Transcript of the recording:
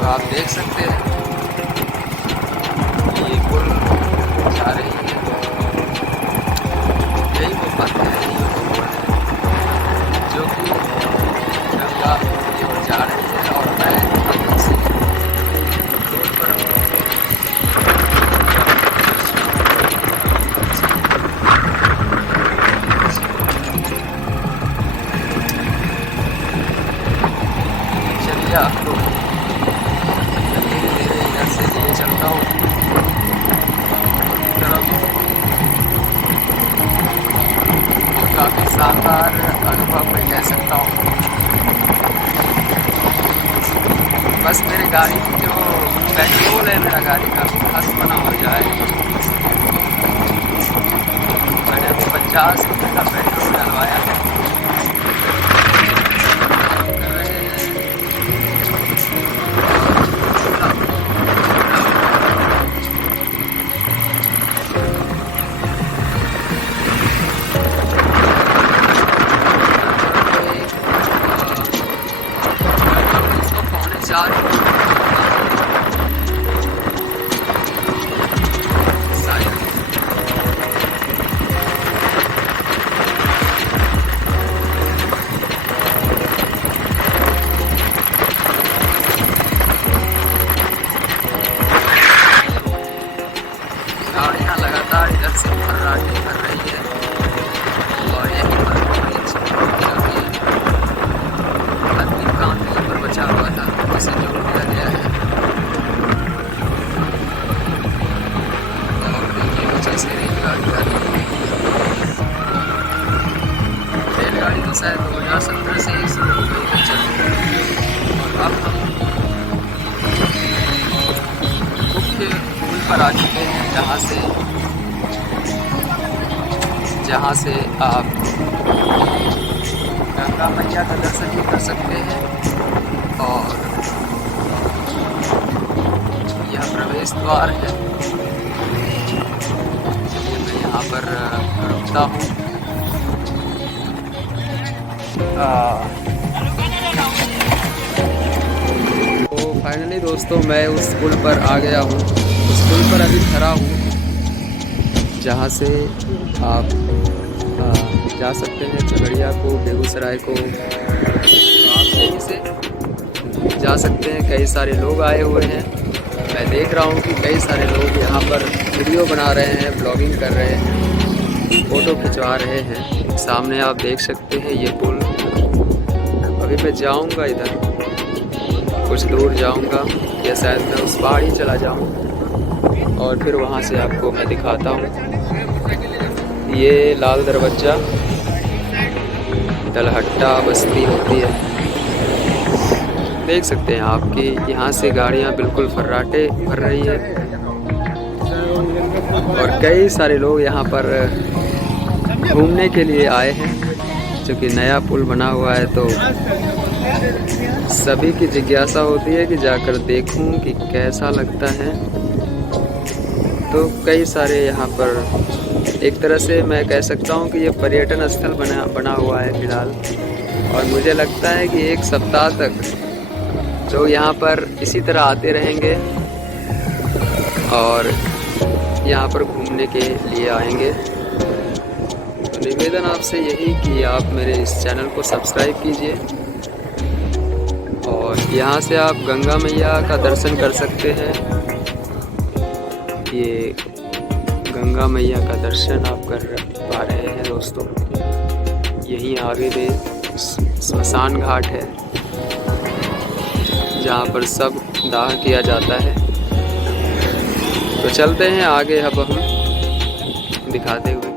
तो आप देख सकते हैं ये पुल जा रही है, यही वो पथ है, यही वो रोड है जो कि गंगा की ओर जा रही है। और मैं अभी से रोड पर चलिए आपको धीरे धीरे इधर से लिए चलता हूँ तरफ। काफ़ी शानदार अनुभव मैं कह सकता हूँ। बस मेरी गाड़ी की जो पेट्रोल है मेरा गाड़ी का खत्म ना हो जाए। मैंने अभी 50 रुपये का पेट्रोल डलवाया है। गाड़ियाँ लगातार इधर से फर्राटे कर रही है और यही पर आदमी काम यहाँ पर बचा हुआ था, उसे जोड़ दिया गया है। और देखिए नीचे से रेलगाड़ी आ रही है। रेलगाड़ी तो शायद 2017 से ही शुरू हो गई है चलनी। और अब हम मुख्य पुल पर आ चुके हैं जहाँ से आप गंगा मैया का दर्शन भी कर सकते हैं। और यह प्रवेश द्वार है। चलिए मैं यहाँ पर रुकता हूँ। तो फाइनली दोस्तों मैं उस पुल पर आ गया हूँ। उस पुल पर अभी खड़ा हूँ जहाँ से आप जा सकते हैं खगड़िया को, बेगूसराय को। तो आप यहीं से जा सकते हैं। कई सारे लोग आए हुए हैं। मैं देख रहा हूँ कि कई सारे लोग यहाँ पर वीडियो बना रहे हैं, ब्लॉगिंग कर रहे हैं, फ़ोटो खिंचवा रहे हैं। सामने आप देख सकते हैं ये पुल। अभी मैं जाऊँगा इधर, कुछ दूर जाऊँगा या शायद मैं उस पार ही चला जाऊँ और फिर वहाँ से आपको मैं दिखाता हूँ। ये लाल दरवाज़ा दलहट्टा बस्ती होती है। देख सकते हैं आपकी यहाँ से गाड़ियाँ बिल्कुल फर्राटे भर रही है। और कई सारे लोग यहाँ पर घूमने के लिए आए हैं। क्योंकि नया पुल बना हुआ है तो सभी की जिज्ञासा होती है कि जाकर देखूं कि कैसा लगता है। तो कई सारे यहाँ पर एक तरह से मैं कह सकता हूँ कि ये पर्यटन स्थल बना हुआ है फ़िलहाल। और मुझे लगता है कि एक सप्ताह तक लोग यहाँ पर इसी तरह आते रहेंगे और यहाँ पर घूमने के लिए आएंगे। तो निवेदन आपसे यही कि आप मेरे इस चैनल को सब्सक्राइब कीजिए। और यहाँ से आप गंगा मैया का दर्शन कर सकते हैं। ये गंगा मैया का दर्शन आप कर पा रहे हैं दोस्तों। यहीं आगे में स्मशान घाट है जहाँ पर सब दाह किया जाता है। तो चलते हैं आगे अब हम दिखाते हुए।